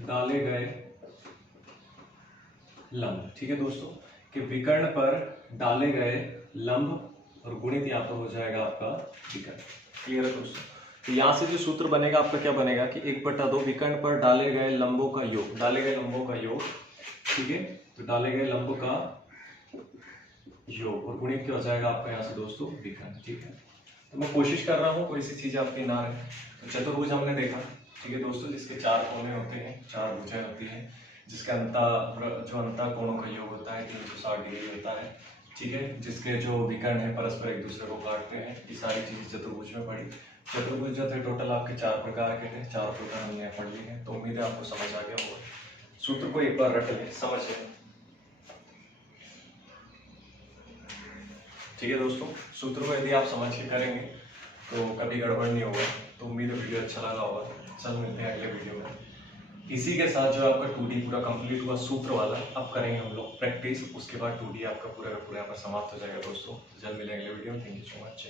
डाले गए लंब, ठीक है दोस्तों, कि विकर्ण पर डाले गए लंब और गुणित यहाँ पर हो जाएगा आपका विकर्ण। क्लियर है दोस्तों? तो यहाँ से जो सूत्र बनेगा आपका क्या बनेगा कि 1/2 विकर्ण पर डाले गए लंबों का योग, डाले गए लंबों का योग, ठीक है, तो डाले गए लंब का योग और गुणित क्या हो जाएगा आपका यहाँ से दोस्तों विकर्ण। ठीक है, तो मैं कोशिश कर रहा हूँ कोई सी चीज आपकी ना रहे। तो चतुर्भुज हमने देखा, ठीक है दोस्तों, जिसके 4 कोने होते हैं, 4 भुजाएं होती हैं, जिसका जो अंता कोणों का योग होता है 360 डिग्री होता है। ठीक है, जिसके जो विकर्ण है परस्पर एक दूसरे को काटते हैं, ये सारी चीजें चतुर्भुज में पड़ी। चतुर्भुज जो थे टोटल आपके 4 प्रकार के थे, 4 प्रकार हमने पढ़ लिए हैं, तो उम्मीद है आपको समझ आ गया होगा। सूत्र को एक बार रट लें, समझ लें। ठीक है दोस्तों, सूत्र को यदि आप समझ के करेंगे तो कभी गड़बड़ नहीं होगा। तो उम्मीद है वीडियो अच्छा लगा होगा। चल मिलते हैं अगले वीडियो में। इसी के साथ जो आपका 2D पूरा कंप्लीट हुआ सूत्र वाला, अब करेंगे हम लोग प्रैक्टिस, उसके बाद 2D आपका पूरा का पूरा यहाँ पर समाप्त हो जाएगा दोस्तों। जल्द मिलेंगे अगले वीडियो में। Thank you so much.